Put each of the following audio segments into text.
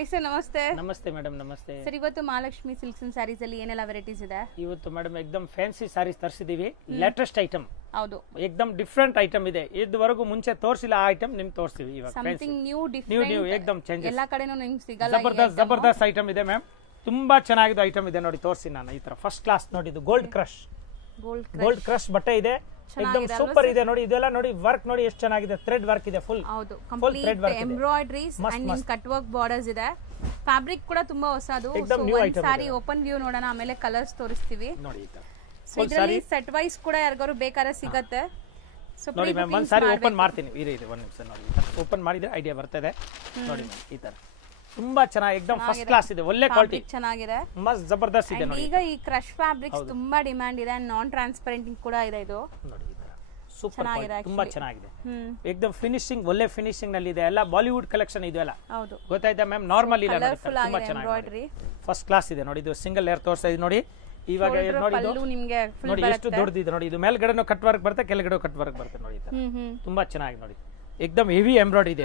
Hi sir, ನಮಸ್ತೆ. ನಮಸ್ತೆ madam, ನಮಸ್ತೆ ಸರ್, ಇವತ್ತು ಮಹಾಲಕ್ಷ್ಮಿ ಸಿಲ್ಕ್ಸ್ ಅಂಡ್ ಸ್ಯಾರೀಸ್ ಅಲ್ಲಿ ಏನೆಲ್ಲ ವೆರೈಟೀಸ್ ಇದೆ? ಇವತ್ತು ಮೇಡಮ್ ಎಕ್ದಮ್ ಫ್ಯಾನ್ಸಿ ಸಾರೀಸ್ ತರಿಸಿದೀವಿ. ಲೇಟೆಸ್ಟ್ ಐಟಮ್, ಹೌದು, ಎಕ್ದಮ್ ಡಿಫ್ರೆಂಟ್ ಐಟಮ್ ಇದೆ. ಇದುವರೆಗೂ ಮುಂಚೆ ತೋರಿಸಿಲ್ಲ ಆ ಐಟಮ್ ನಿಮ್ಗೆ ತೋರಿಸ್ತೀವಿ ಇವಾಗ. ಸಮಥಿಂಗ್ ನ್ಯೂ, ನ್ಯೂ ಡಿಫರೆಂಟ್, ಎಕ್ದಮ್ ಚೇಂಜಸ್. ಎಲ್ಲಾ ಕಡೆನೂ ನಿಮ್ಗೆ ಸಿಗಲ್ಲ. ಜಬರ್ದಸ್ತ್ ಐಟಮ್ ಇದೆ ಮ್ಯಾಮ್, ತುಂಬಾ ಚೆನ್ನಾಗಿದೆ ಐಟಮ್ ಇದೆ ನೋಡಿ. ತೋರಿಸಿ ನಾನು ಈ ತರ ಫಸ್ಟ್ ಕ್ಲಾಸ್ ನೋಡಿ. ಇದು ಗೋಲ್ಡ್ ಕ್ರಶ್ ಬಟ್ಟೆ ಇದೆ, ಎಕ್ದಮ್ ಸೂಪರ್ ಇದೆ ನೋಡಿ. ಇದೆಲ್ಲ ನೋಡಿ, ವರ್ಕ್ ನೋಡಿ ಎಷ್ಟು ಚೆನ್ನಾಗಿದೆ, ಥ್ರೆಡ್ ವರ್ಕ್ ಇದೆ ಫುಲ್. ಹೌದು, ಕಂಪ್ಲೀಟ್ ಎಂಬ್ರಾಯ್ಡರೀಸ್ ಅಂಡ್ ನಿಮ್ ಕಟ್ ವರ್ಕ್ ಬಾರ್ಡರ್ಸ್ ಇದೆ. ಫ್ಯಾಬ್ರಿಕ್ ಕೂಡ ತುಂಬಾ ಹೊಸದು. ಸಾರಿ ಓಪನ್ ವ್ಯೂ ನೋಡೋಣ, ಆಮೇಲೆ ಕಲರ್ಸ್ ತೋರಿಸ್ತೀವಿ ನೋಡಿ. ಈ ತರ ಸೊ ಇದರಲ್ಲಿ ಸೆಟ್ ವೈಸ್ ಕೂಡ ಯಾರಿಗಾರು ಬೇಕಾದ್ರೆ ಸಿಗುತ್ತೆ. ಸೊ ನೋಡಿ ಮ್ಯಾಮ್, ಒಂದ್ ಸಾರಿ ಓಪನ್ ಮಾಡ್ತೀನಿ, ಇರಿ ಒಂದ್ ನಿಮಿಷ ನೋಡಿ. ಓಪನ್ ಮಾಡಿದ್ರೆ ಐಡಿಯಾ ಬರ್ತದೆ ನೋಡಿ ಮ್ಯಾಮ್. ಈ ತರ ತುಂಬಾ ಚೆನ್ನಾಗಿ ಎಕ್ದಮ್ ಫಸ್ಟ್ ಕ್ಲಾಸ್ ಇದೆ, ಒಳ್ಳೆ ಕ್ವಾಲಿಟಿ ಚೆನ್ನಾಗಿದೆ, ಮಸ್ತ್ ಜಬರ್ದಸ್ತ್ ಇದೆ ನೋಡಿ. ಈಗ ಈ ಕ್ರಶ್ ಫ್ಯಾಬ್ರಿಕ್ಸ್ ತುಂಬಾ ಡಿಮ್ಯಾಂಡ್ ಇದೆ, ನಾನ್ ಟ್ರಾನ್ಸ್ಪರೆಂಟ್ ಕೂಡ ಇದೆ. ಇದು ನೋಡಿ ಸೂಪರ್, ತುಂಬಾ ಚೆನ್ನಾಗಿದೆ. ಎಕ್ದಮ್ ಫಿನಿಶಿಂಗ್, ಒಳ್ಳೆ ಫಿನಿಶಿಂಗ್ ನಲ್ಲಿ ಇದೆ. ಎಲ್ಲ ಬಾಲಿವುಡ್ ಕಲೆಕ್ಷನ್ ಇದು ಎಲ್ಲ. ಹೌದು, ಗೊತ್ತಾಯ್ತಾ ಮ್ಯಾಮ್? ನಾರ್ಮಲ್ ಇಲ್ಲ, ತುಂಬಾ ಚೆನ್ನಾಗಿದೆ, ಫಸ್ಟ್ ಕ್ಲಾಸ್ ಇದೆ ನೋಡಿ. ಇದು ಸಿಂಗಲ್ ಲೇಯರ್ ತೋರಿಸ್ತಾ ಇದೆ ನೋಡಿ. ಇವಾಗ ನೋಡಿ ನೋಡಿ ಎಷ್ಟು ದೊಡ್ಡದಿದೆ ನೋಡಿ. ಇದು ಮೇಲ್ಗಡೆ ಕಟ್ ವರ್ಕ್ ಬರುತ್ತೆ, ಕೆಳಗಡೆ ಕಟ್ ವರ್ಕ್ ಬರುತ್ತೆ ನೋಡಿ. ತುಂಬಾ ಚೆನ್ನಾಗಿ ನೋಡಿ, ಎಕ್ದಮ್ ಹೆವಿ ಎಂಬ್ರಾಯ್ಡ್ ಇದೆ,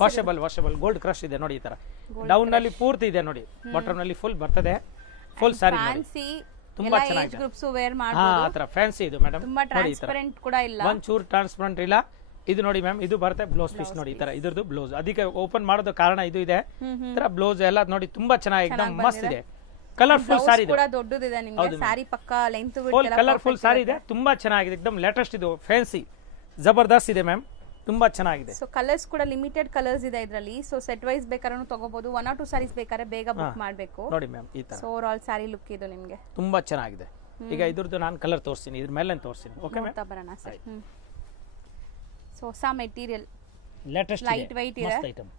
ವಾಷಬಲ್ ಗೋಲ್ಡ್ ಕ್ರಶ್ ಇದೆ ನೋಡಿ. ಈ ತರ ಡೌನ್ ನಲ್ಲಿ ಪೂರ್ತಿ ಇದೆ ನೋಡಿ, ಬಾಟಮ್ ನಲ್ಲಿ ಫುಲ್ ಬರ್ತದೆ. ಫುಲ್ ಸಾರಿ ತುಂಬಾ ಚೆನ್ನಾಗಿದೆ, ಗ್ರೂಪ್ಸ್ ವೇರ್ ಮಾಡಬಹುದು. ಆ ತರ ಫ್ಯಾನ್ಸಿ ಇದು ಮೇಡಮ್. ತುಂಬಾ ಟ್ರಾನ್ಸ್ಪರೆಂಟ್ ಕೂಡ ಇಲ್ಲ, ಒಂಚೂರು ಟ್ರಾನ್ಸ್ಪರೆಂಟ್ ಇಲ್ಲ. ಇದು ನೋಡಿ ಮ್ಯಾಮ್, ಇದು ಬರುತ್ತೆ ಬ್ಲೌಸ್ ಪೀಸ್ ನೋಡಿ. ಈ ತರ ಇದ್ರದ್ದು ಬ್ಲೌಸ್, ಅದಕ್ಕೆ ಓಪನ್ ಮಾಡೋದು ಕಾರಣ ಇದು ಇದೆ. ಈ ತರ ಬ್ಲೌಸ್ ಎಲ್ಲ ನೋಡಿ ತುಂಬಾ ಚೆನ್ನಾಗಿ, ಎಕ್ದಮ್ ಮಸ್ತ್ ಇದೆ. ಕಲರ್ಫುಲ್ ಸಾರಿ ಕೂಡ ದೊಡ್ಡದಿದೆ ನಿಮಗೆ. ಸಾರಿ ಪಕ್ಕ ಲೆಂತ್ ಫುಲ್ ಕಲರ್ಫುಲ್ ಸಾರಿ ಇದೆ, ತುಂಬಾ ಚೆನ್ನಾಗಿದೆ, ಎಕ್ದಮ್ ಲೇಟೆಸ್ಟ್. ಇದು ಫ್ಯಾನ್ಸಿ ಜಬರ್ದಸ್ತ್ ಇದೆ ಮ್ಯಾಮ್, ತುಂಬಾ ಚೆನ್ನಾಗಿದೆ. ಸೊ ಕಲರ್ಸ್ ಕೂಡ ಲಿಮಿಟೆಡ್ ಕಲರ್ಸ್ ಇದೆ ಇದರಲ್ಲಿ. ಸೊ ಸೆಟ್ ವೈಸ್ ಬೇಕಾದ್ರೂ ತಗೋಬಹುದು. 1 or 2 ಸಾರೀಸ್ ಬೇಕಾದ್ರೆ ಬೇಗ ಬುಕ್ ಮಾಡಬೇಕು ನೋಡಿ ಮ್ಯಾಮ್. ಈ ತರ ಸೊ ಓವರ್ ಆಲ್ ಸಾರಿ ಲುಕ್ ಇದು ನಿಮಗೆ ತುಂಬಾ ಚೆನ್ನಾಗಿದೆ. ಈಗ ಇದ್ರದ್ದು ನಾನು ಕಲರ್ ತೋರಿಸ್ತೀನಿ, ಇದ್ರ ಮೇಲೆ ತೋರಿಸ್ತೀನಿ. ಓಕೆ ಮ್ಯಾಮ್, ಬರೋಣ ಸರ್. ಸೊ ಹೊಸ ಮೆಟೀರಿಯಲ್, ಲೇಟೆಸ್ಟ್ ಲೈಟ್ ವೈಟ್ ಇದೆ, ಮಸ್ತ್ item.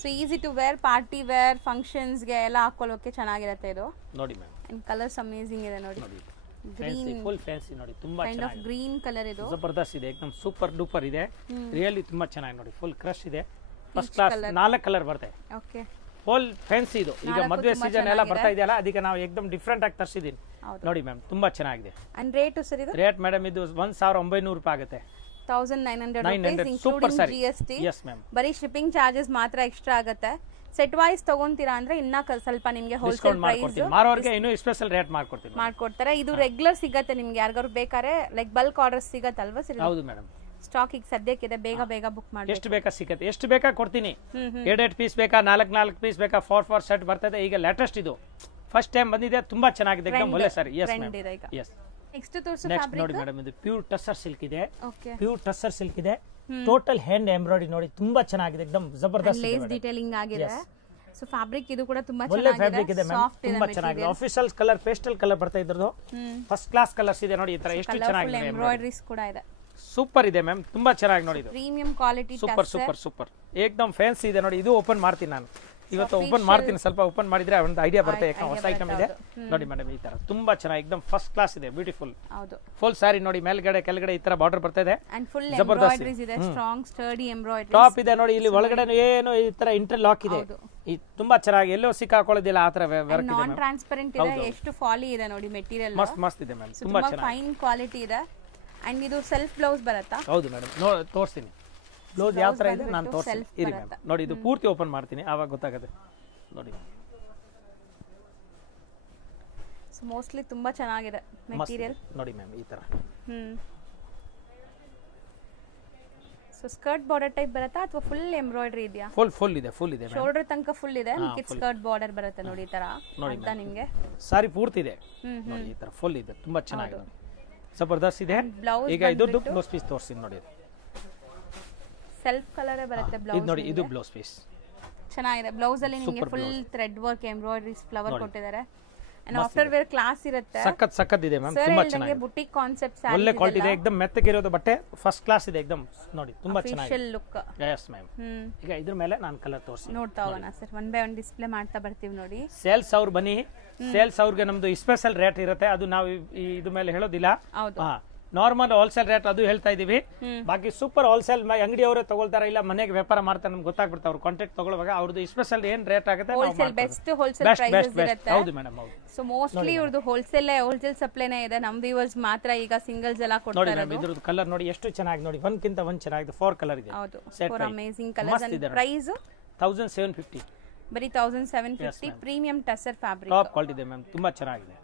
So easy to wear, party wear, functions ಗೆ ಎಲ್ಲ ಹಾಕೊಳ್ಳೋಕೆ ಚೆನ್ನಾಗಿರುತ್ತೆ ಇದು ನೋಡಿ ಮ್ಯಾಮ್. ಅಂಡ್ ಕಲರ್ಸ್ ಅಮೇಜಿಂಗ್ ಇದೆ ನೋಡಿ. ಫ್ಯಾನ್ಸಿ, ಫುಲ್ ಫ್ಯಾನ್ಸಿ ನೋಡಿ, ತುಂಬಾ ಕೈಂಡ್ ಆಫ್ ಗ್ರೀನ್ ಕಲರ್ ಇದು, ಜಬರ್ದಸ್ತ್ ಇದೆ, ಎಕ್ದಮ್ ಸೂಪರ್ ಡೂಪರ್ ಇದೆ. ರಿಯಲಿ ತುಂಬಾ ಚೆನ್ನಾಗಿ ನೋಡಿ, ಫುಲ್ ಕ್ರಶ್ ಇದೆ, ಫಸ್ಟ್ ಕ್ಲಾಸ್. 4 ಕಲರ್ ಬರುತ್ತೆ. ಓಕೆ, ಫುಲ್ ಫ್ಯಾನ್ಸಿ ಇದು. ಈಗ ಮದುವೆ ಸೀಸನ್ ಎಲ್ಲ ಬರ್ತಾ ಇದೆಯಲ್ಲ, ಅದಕ್ಕೆ ನಾವು ಎಕ್ದಮ್ ಡಿಫ್ರೆಂಟ್ ಆಗಿ ತರಿಸಿದೀನಿ ನೋಡಿ ಮ್ಯಾಮ್. ತುಂಬಾ ಚೆನ್ನಾಗಿದೆ. ಅಂಡ್ ರೇಟ್ ಸರ್ ಇದು? ರೇಟ್ ಮೇಡಮ್ ಇದು 1900 ರೂಪಾಯಿ ಆಗುತ್ತೆ. 1900 rupees including GST. Yes ma'am. ಬರೀ ಶಿಪ್ಪಿಂಗ್ ಚಾರ್ಜಸ್ ಮಾತ್ರ ಎಕ್ಸ್ಟ್ರಾ ಆಗುತ್ತೆ. ಸೆಟ್ ವೈಸ್ ತಗೊಂತೀರಾ ಅಂದ್ರೆ ಇನ್ನ ಸ್ವಲ್ಪ ನಿಮಗೆ ಹೋಲ್ಸೇಲ್ ಪ್ರೈಸ್ ಮಾರೋರ್ಗೆ ಇನ್ನೂ ಸ್ಪೆಷಲ್ ರೇಟ್ ಮಾಡ್ಕೊಡ್ತಾರೆ. ಇದು ರೆಗ್ಯುಲರ್ ಸಿಗುತ್ತೆ ನಿಮ್ಗೆ, ಯಾರಿಗಾರು ಬೇಕಾದ್ರೆ ಲೈಕ್ ಬಲ್ಕ್ ಆರ್ಡರ್ಸ್ ಸಿಗತ್ತಲ್ವಾ ಸರ್? ಹೌದು ಮೇಡಮ್, ಸ್ಟಾಕ್ ಈಗ ಸದ್ಯಕ್ಕಿದೆ, ಬೇಗ ಬುಕ್ ಮಾಡಿ. ಎಷ್ಟು ಬೇಕಾ ಸಿಗುತ್ತೆ, ಎಷ್ಟು ಬೇಕಾ ಕೊಡ್ತೀನಿ. 2 ಪೀಸ್ ಬೇಕಾ, 4 ಪೀಸ್ ಬೇಕಾ, 4 ಸೆಟ್ ಬರ್ತದೆ. ಈಗ ಲೇಟೆಸ್ಟ್ ಇದು, ಫಸ್ಟ್ ಟೈಮ್ ಬಂದಿದೆ, ತುಂಬಾ ಚೆನ್ನಾಗಿದೆ, ಎಕ್ದಮ್ ಒಳ್ಳೆ sari. Yes ma'am, yes. Next ತೋರಿಸು ನೆಕ್ಸ್ಟ್ ನೋಡಿ ಮೇಡಮ್, ಇದು ಪ್ಯೂರ್ ಟಸ್ಸರ್ ಸಿಲ್ಕ್ ಇದೆ. ಓಕೆ, ಪ್ಯೂರ್ ಟಸ್ಸರ್ ಸಿಲ್ಕ್ ಇದೆ, ಟೋಟಲ್ ಹ್ಯಾಂಡ್ ಎಂಬ್ರಾಯ್ಡರಿ ನೋಡಿ, ತುಂಬಾ ಚೆನ್ನಾಗಿದೆ, ಎಕ್ದಮ್ ಜಬರ್ದಸ್ತ್ ಲೇಸ್ ಡೀಟೇಲಿಂಗ್ ಆಗಿದೆ. ಸೊ ಫ್ಯಾಬ್ರಿಕ್ ಇದು ಕೂಡ ತುಂಬಾ ಒಳ್ಳೆ ಫ್ಯಾಬ್ರಿಕ್ ಚೆನ್ನಾಗಿದೆ, ಇದೆ ಮ್ಯಾಮ್, ಸಾಫ್ಟ್ ಇದೆ, ತುಂಬಾ ಚೆನ್ನಾಗಿದೆ. ಆಫೀಷಿಯಲ್ ಕಲರ್, ಪೇಸ್ಟಲ್ ಕಲರ್ ಬರ್ತಾ ಇದ್ರದ್ದು, ಫಸ್ಟ್ ಕ್ಲಾಸ್ ಕಲರ್ಸ್ ಇದೆ ನೋಡಿ. ಈ ತರ ಎಷ್ಟು ಚೆನ್ನಾಗಿದೆ, ಎಂಬ್ರಾಯ್ಡರೀಸ್ ಕೂಡ ಇದೆ, ಸೂಪರ್ ಇದೆ ಮ್ಯಾಮ್, ತುಂಬಾ ಚೆನ್ನಾಗಿ ನೋಡಿ. ಇದು ಪ್ರೀಮಿಯಂ ಕ್ವಾಲಿಟಿ, ಸೂಪರ್ ಏಕ್ದಮ್ ಫ್ಯಾನ್ಸಿ ಇದೆ ನೋಡಿ. ಇದು ಓಪನ್ ಮಾಡ್ತೀನಿ ನಾನು ಇವತ್ತು, ಓಪನ್ ಮಾಡ್ತೀನಿ. ಸ್ವಲ್ಪ ಓಪನ್ ಮಾಡಿದ್ರೆ ಒಂದು ಐಡಿಯಾ ಬರುತ್ತೆ, ಯಾಕಂದ್ರೆ ಹೊಸ ಐಟಮ್ ಇದೆ ನೋಡಿ ಮೇಡಮ್. ಈ ತರ ತುಂಬಾ ಚೆನ್ನಾಗಿ, ಎಕ್ದಮ್ ಫಸ್ಟ್ ಕ್ಲಾಸ್ ಇದೆ, ಬ್ಯೂಟಿಫುಲ್. ಫುಲ್ ಸಾರಿ ನೋಡಿ, ಮೇಲ್ಗಡೆ ಕೆಳಗಡೆ ಈ ತರ ಬಾರ್ಡರ್ ಬರ್ತಾ ಇದೆ, ಜಬರ್ದಸ್ತ್ ಇದೆ, ಸ್ಟ್ರಾಂಗ್ ಸ್ಟರ್ಡಿ ಎಂಬ್ರಾಯ್ಡರಿ ಟಾಪ್ ಇದೆ ನೋಡಿ. ಇಲ್ಲಿ ಒಳಗಡೆ ಏನು ಈ ತರ ಇಂಟರ್ಲಾಕ್ ಇದೆ, ತುಂಬಾ ಚೆನ್ನಾಗಿ, ಎಲ್ಲೋ ಸಿಕ್ಕಾಕೊಳ್ಳೋದಿಲ್ಲ ಆ ತರ ವರ್ಕ್ ಇದೆ. ನಾನ್ ಟ್ರಾನ್ಸ್ಪರೆಂಟ್ ಇದೆ, ಎಷ್ಟು ಫಾಲಿ ಇದೆ ನೋಡಿ ಮೆಟೀರಿಯಲ್, ಮಸ್ತ್ ಇದೆ ಮ್ಯಾಮ್, ತುಂಬಾ ಚೆನ್ನಾಗಿ, ಫೈನ್ ಕ್ವಾಲಿಟಿ ಇದೆ. ಅಂಡ್ ಇದು ಸೆಲ್ಫ್ ಬ್ಲೌಸ್ ಬರುತ್ತಾ? ಹೌದು ಮೇಡಮ್, ತೋರಿಸ್ತೀನಿ ಬ್ಲೌಸ್ ಯಾವ ತರ ಇದೆ ನಾನು ತೋರಿಸ್ತೀನಿ. ಇರಿ ಮ್ಯಾಮ್ ನೋಡಿ, ಇದು ಪೂರ್ತಿ ಓಪನ್ ಮಾಡ್ತೀನಿ, ಆವಾಗ ಗೊತ್ತಾಗುತ್ತೆ ನೋಡಿ. ಸೊ ಮೋಸ್ಟ್ಲಿ ತುಂಬಾ ಚೆನ್ನಾಗಿದೆ ಮೆಟೀರಿಯಲ್ ನೋಡಿ ಮ್ಯಾಮ್. ಈ ತರ ಸೊ ಸ್ಕರ್ಟ್ ಬಾರ್ಡರ್ ಟೈಪ್ ಬರುತ್ತಾ ಅಥವಾ ಫುಲ್ ಎಂಬ್ರಾಯ್ಡರಿ ಇದೆಯಾ? ಫುಲ್ ಇದೆ ಶೋಲ್ಡರ್ ತನಕ ಫುಲ್ ಇದೆ, ಮಿಕ್ಕಿದ್ ಸ್ಕರ್ಟ್ ಬಾರ್ಡರ್ ಬರುತ್ತೆ ನೋಡಿ. ಈ ತರ ಅಂತ ನಿಮಗೆ ಸಾರಿ ಪೂರ್ತಿ ಇದೆ ನೋಡಿ, ಈ ತರ ಫುಲ್ ಇದೆ, ತುಂಬಾ ಚೆನ್ನಾಗಿದೆ, ಜಬರ್ದಸ್ತ್ ಇದೆ. ಈಗ ಇದು ಬ್ಲೌಸ್ ಪೀಸ್ ತೋರಿಸ್ತೀನಿ ನೋಡಿ. ಸೆಲ್ಫ್ ಕಲರ್ ಬರುತ್ತೆ ಬ್ಲೌಸ್ ನೋಡಿ, ಇದು ಬ್ಲೌಸ್ ಪೀಸ್ ಚೆನ್ನಾಗಿದೆ. ಬ್ಲೌಸ್ ಅಲ್ಲಿ ನಿಮಗೆ ಫುಲ್ ಥ್ರೆಡ್ ವರ್ಕ್, ಎಂಬ್ರಾಯ್ಡರೀಸ್, ಫ್ಲವರ್ ಕೊಟ್ಟಿದ್ದಾರೆ. ಅಂಡ್ ಆಫ್ಟರ್ ವೇರ್ ಕ್ಲಾಸ್ ಇರುತ್ತೆ, ಸಖತ್ ಇದೆ ಮ್ಯಾಮ್, ತುಂಬಾ ಚೆನ್ನಾಗಿದೆ. ಬುಟಿಕ್ ಕಾನ್ಸೆಪ್ಟ್, ಒಳ್ಳೆ ಕ್ವಾಲಿಟಿ ಇದೆ, ಎಕ್ದಮ್ ಮೆತ್ತಗಿರೋದು ಬಟ್ಟೆ, ಫಸ್ಟ್ ಕ್ಲಾಸ್ ಇದೆ, ಎಕ್ದಮ್ ನೋಡಿ, ತುಂಬಾ ಚೆನ್ನಾಗಿದೆ ಲುಕ್. Yes ma'am. ಈಗ ಇದ್ರ ಮೇಲೆ ನಾನು ಕಲರ್ ತೋರಿಸಿ ನೋಡ್ತಾ ಹೋಗೋಣ ಸರ್, 1 by 1 ಡಿಸ್ಪ್ಲೇ ಮಾಡ್ತಾ ಬರ್ತೀವಿ ನೋಡಿ. ಸೇಲ್ಸ್ ಅವ್ರು ಬನ್ನಿ, ಸೇಲ್ಸ್ ಅವ್ರಿಗೆ ನಮ್ದು ಸ್ಪೆಷಲ್ ರೇಟ್ ಇರುತ್ತೆ, ಅದು ನಾವು ಇದ್ರ ಮೇಲೆ ಹೇಳೋದಿಲ್ಲ. ನಾರ್ಮಲ್ ಹೋಲ್ಸೇಲ್ ರೇಟ್ ಅದು ಹೇಳ್ತಾ ಇದೀವಿ. ಬಾಕಿ ಸೂಪರ್ ಹೋಲ್ಸೇಲ್ ಅಂಗಡಿಯವರೇ ತಗೊಳ್ತಾರೆ, ಇಲ್ಲ ಮನೆಗೆ ವ್ಯಾಪಾರ ಮಾಡ್ತಾರೆ, ನಮ್ಗೆ ಗೊತ್ತಾಗ್ಬಿಡುತ್ತೆ. ಅವ್ರು ಕಾಂಟ್ಯಾಕ್ಟ್ ತಗೊಳ್ಳುವಾಗ ಅವ್ರದ್ದು ಸ್ಪೆಷಲ್ ಏನ್ ರೇಟ್ ಆಗುತ್ತೆ, ಬೆಸ್ಟ್ ಹೋಲ್ಸೇಲ್ ಪ್ರೈಸಸ್ ಇರುತ್ತೆ. ಹೌದು ಮೇಡಮ್, ಹೌದು. ಸೊ ಮೋಸ್ಟ್ಲಿ ಇವ್ರದ್ದು ಹೋಲ್ಸೇಲ್ ಸಪ್ಲೈನೇ ಇದೆ, ನಮ್ ವ್ಯೂವರ್ಸ್ ಮಾತ್ರ ಈಗ ಸಿಂಗಲ್ಸ್ ಎಲ್ಲ ಕೊಡ್ತಾರೆ. ನೋಡಿ ಇದ್ರದ್ದು ಕಲರ್ ನೋಡಿ ಎಷ್ಟು ಚೆನ್ನಾಗಿ ನೋಡಿ, ಒಂದ್ಕಿಂತ ಒಂದ್ ಚೆನ್ನಾಗಿದೆ, 4 ಕಲರ್ ಇದೆ. ಹೌದು, for amazing colours. And price 1750. ಬರೀ 1750 premium tussar fabric top quality ಇದೆ ಮ್ಯಾಮ್, ತುಂಬಾ ಚೆನ್ನಾಗಿದೆ.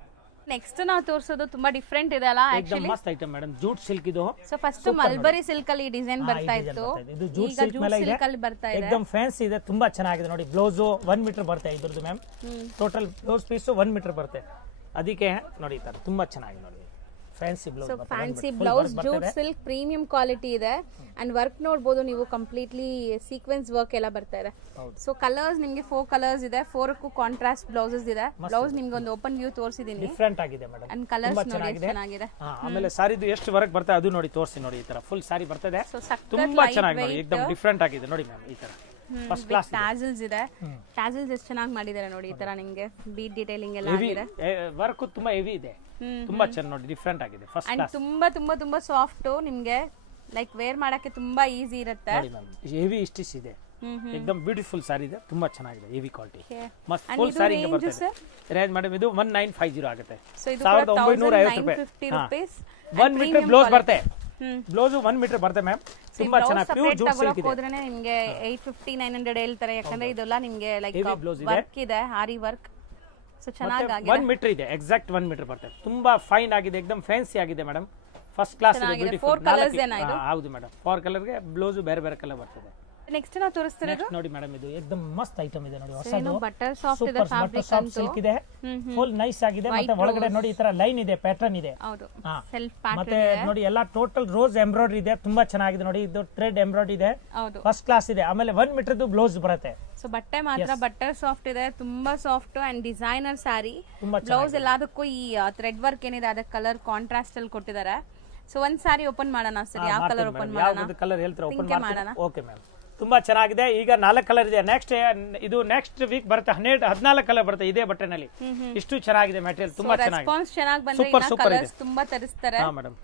ನೆಕ್ಸ್ಟ್ ನಾವು ತೋರಿಸೋದು ತುಂಬಾ ಡಿಫರೆಂಟ್ ಇದೆ ಅಲ್ಲ ಆಕ್ಚುಲಿ ಮಸ್ತ್ ಐಟಮ್ ಮೇಡಮ್, ಜೂಟ್ ಸಿಲ್ಕ್ ಇದು. ಸೊ ಫಸ್ಟ್ ಮಲ್ಬರಿ ಸಿಲ್ಕ್ ಅಲ್ಲಿ ಡಿಸೈನ್ ಬರ್ತಾ ಇತ್ತು, ಇದು ಜೂಟ್ ಸಿಲ್ಕ್ ಮೇಲೆ ಇದೆ, ಬರ್ತಾ ಇದೆ, एकदम ಫ್ಯಾನ್ಸಿ ಇದೆ, ತುಂಬಾ ಚೆನ್ನಾಗಿದೆ ನೋಡಿ. ಬ್ಲೌಸ್ 1 ಮೀಟರ್ ಬರುತ್ತೆ ಇದ್ರದ್ದು ma'am, total blouse piece 1 metre ಬರುತ್ತೆ, ಅದಕ್ಕೆ ನೋಡಿ ತರ ತುಂಬಾ ಚೆನ್ನಾಗಿದೆ ನೋಡಿ. Fancy blouse, so fancy blouse jute silk premium quality ಇದೆ ಅಂಡ್ ವರ್ಕ್ ನೋಡಬಹುದು ನೀವು, ಕಂಪ್ಲೀಟ್ಲಿ ಸೀಕ್ವೆನ್ಸ್ ವರ್ಕ್ ಎಲ್ಲ ಬರ್ತಾ ಇದೆ. ಸೊ ಕಲರ್ಸ್ ನಿಮಗೆ 4 ಕಲರ್ಸ್ ಇದೆ, 4ಕ್ಕೂ ಕಾಂಟ್ರಾಸ್ಟ್ ಬ್ಲೌಸಸ್ ಇದೆ. ಬ್ಲೌಸ್ ನಿಮಗೆ ಒಂದು ಓಪನ್ ವ್ಯೂ ತೋರಿಸಿದೀನಿ, ಡಿಫರೆಂಟ್ ಆಗಿದೆ ಮೇಡಮ್, ಅಂಡ್ ಕಲರ್ಸ್ ನೋಡಿ ಎಷ್ಟು ಚೆನ್ನಾಗಿದೆ. ಆಮೇಲೆ ಸಾರಿದು ಎಷ್ಟು ವರ್ಕ್ ಬರ್ತದೆ ಅದು ನೋಡಿ ತೋರಿಸಿ ನೋಡಿ, ಈ ತರ ಫುಲ್ ಸಾರಿ ಬರ್ತದೆ, ತುಂಬಾ ಚೆನ್ನಾಗಿ ನೋಡಿ, एकदम ಡಿಫರೆಂಟ್ ಆಗಿದೆ ನೋಡಿ ಮ್ಯಾಮ್. ಈ ತರ ಫಸ್ಟ್ ಕ್ಲಾಸ್ ಟ್ಯಾಸಲ್ಸ್ ಇದೆ, ಟ್ಯಾಸಲ್ಸ್ ಎಷ್ಟು ಚೆನ್ನಾಗಿ ಮಾಡಿದ್ದಾರೆ ನೋಡಿ, ಈ ತರ ನಿಮಗೆ ಬೀಟ್ ಡಿಟೇಲಿಂಗ್ ಎಲ್ಲ ಆಗಿದೆ, ವರ್ಕ್ ತುಂಬಾ ಹೆವಿ ಇದೆ, ತುಂಬಾ ಚೆನ್ನಾಗಿ ನೋಡಿ, ಡಿಫರೆಂಟ್ ಆಗಿದೆ ಫಸ್ಟ್ ಕ್ಲಾಸ್. ತುಂಬಾ ತುಂಬಾ ತುಂಬಾ ಸಾಫ್ಟ್, ನಿಮಗೆ ಲೈಕ್ ವೇರ್ ಮಾಡಕ್ಕೆ ತುಂಬಾ ಈಸಿ ಇರುತ್ತೆ. ಹೆವಿ ಸ್ಟಿಚ್ ಇದೆ, एकदम ಬ್ಯೂಟಿಫುಲ್ ಸಾರಿ ಇದೆ, ತುಂಬಾ ಚೆನ್ನಾಗಿದೆ, ಹೆವಿ ಕ್ವಾಲಿಟಿ, ಮಸ್ತ್ ಫುಲ್ ಸಾರಿ ಇಂಗೆ ಬರ್ತದೆ. ರೇಂಜ್ ಮೇಡಮ್ ಇದು 1950 ಆಗುತ್ತೆ, 1950 ರೂಪೀಸ್. 1 ಮೀಟರ್ ಬ್ಲೌಸ್ ಬರುತ್ತೆ, ಬ್ಲೌಸ್ 1 ಮೀಟರ್ ಬರುತ್ತೆ ಮ್ಯಾಮ್, ತುಂಬಾ ಚೆನ್ನಾಗಿ ಪ್ಯೂರ್ ಜೂಟ್ ಸಿಲ್ಕ್ ಇದೆ. ಹೋದ್ರೇನೆ ನಿಮಗೆ 850 900 ಹೇಳ್ತಾರೆ, ಯಾಕಂದ್ರೆ ಇದೆಲ್ಲ ನಿಮಗೆ ಲೈಕ್ ವರ್ಕ್ ಇದೆ, ಆರಿ ವರ್ಕ್. ಸೊ ಚೆನ್ನಾಗಿ ಆಗಿದೆ, 1 ಮೀಟರ್ ಇದೆ, ಎಕ್ಸಾಕ್ಟ್ 1 ಮೀಟರ್ ಬರುತ್ತೆ, ತುಂಬಾ ಫೈನ್ ಆಗಿದೆ, एकदम ಫ್ಯಾನ್ಸಿ ಆಗಿದೆ ಮೇಡಮ್, ಫಸ್ಟ್ ಕ್ಲಾಸ್ ಇದೆ, ಬ್ಯೂಟಿಫುಲ್. 4 ಕಲರ್ಸ್ ಏನಾ ಇದು? ಹೌದು ಮೇಡಮ್, 4 ಕಲರ್ ಗೆ ಬ್ಲೌಸ್ ಬೇರೆ ಬೇರೆ ಕಲರ್ ಬರ್ತದೆ. ನೆಕ್ಸ್ಟ್ ನಾವು ತೋರಿಸ್ತಿರೋದು ನೋಡಿ ಮೇಡಮ್, ಇದು एकदम ಮಸ್ತ್ ಐಟಮ್ ಇದೆ ನೋಡಿ, ಹೊಸದು ಬಟರ್ ಸಾಫ್ಟ್ ಇದೆ, ಫ್ಯಾಬ್ರಿಕ್ ಸಾಫ್ಟ್ ಸಿಲ್ಕ್ ಇದೆ, ಫುಲ್ ನೈಸ್ ಆಗಿದೆ, ಮತ್ತೆ ಒಳಗಡೆ ನೋಡಿ ಈ ತರ ಲೈನ್ ಇದೆ, ಪ್ಯಾಟರ್ನ್ ಇದೆ. ಹೌದು, ಸೆಲ್ಫ್ ಪ್ಯಾಟರ್ನ್ ಮತ್ತೆ ನೋಡಿ ಎಲ್ಲ ಟೋಟಲ್ ರೋಸ್ ಎಂಬ್ರಾಯ್ಡರಿ ಇದೆ, ತುಂಬಾ ಚೆನ್ನಾಗಿದೆ ನೋಡಿ, ಇದು ಥ್ರೆಡ್ ಎಂಬ್ರಾಯ್ಡರಿ ಇದೆ, ಫಸ್ಟ್ ಕ್ಲಾಸ್ ಇದೆ. ಆಮೇಲೆ 1 ಮೀಟರ್ ಬ್ಲೌಸ್ ಬರುತ್ತೆ. ಸೊ ಬಟ್ಟೆ ಮಾತ್ರ ಬಟರ್ ಸಾಫ್ಟ್ ಇದೆ, ತುಂಬಾ soft and designer sari. Blouse ಎಲ್ಲದಕ್ಕೂ ಈ ಥ್ರೆಡ್ ವರ್ಕ್ ಏನಿದೆ ಅದಕ್ಕೆ ಕಲರ್ ಕಾಂಟ್ರಾಸ್ಟ್ ಅಲ್ಲಿ ಕೊಟ್ಟಿದ್ದಾರೆ. ಸೊ ಒಂದ್ ಸ್ಯಾರಿ ಓಪನ್ ಮಾಡೋಣ ಸರ್, ಯಾವ ಕಲರ್ ಓಪನ್ ಮಾಡೋಣ? ಯಾವ ಕಲರ್ ಹೇಳ್ತೀರಾ ಓಪನ್ ಮಾಡೋಣ? ಓಕೆ ಮ್ಯಾಮ್, ತುಂಬಾ ಚೆನ್ನಾಗಿದೆ. ಈಗ 4 ಕಲರ್ ಇದೆ, ನೆಕ್ಸ್ಟ್ ವೀಕ್ ಬರುತ್ತೆ 14 ಕಲರ್ ಬರುತ್ತೆ ಇದೇ ಬಟ್ಟೆನಲ್ಲಿ. ಇಷ್ಟು ಚೆನ್ನಾಗಿದೆ ಮೆಟೀರಿಯಲ್, ತುಂಬಾ ಚೆನ್ನಾಗಿದೆ, ರೆಸ್ಪಾನ್ಸ್ ಚೆನ್ನಾಗಿ ಬಂದ್ರೆ ಇನ್ನ ಕಲರ್ಸ್ ತುಂಬಾ ತರಿಸ್ತಾರೆ. ಹಾ ಮೇಡಮ್.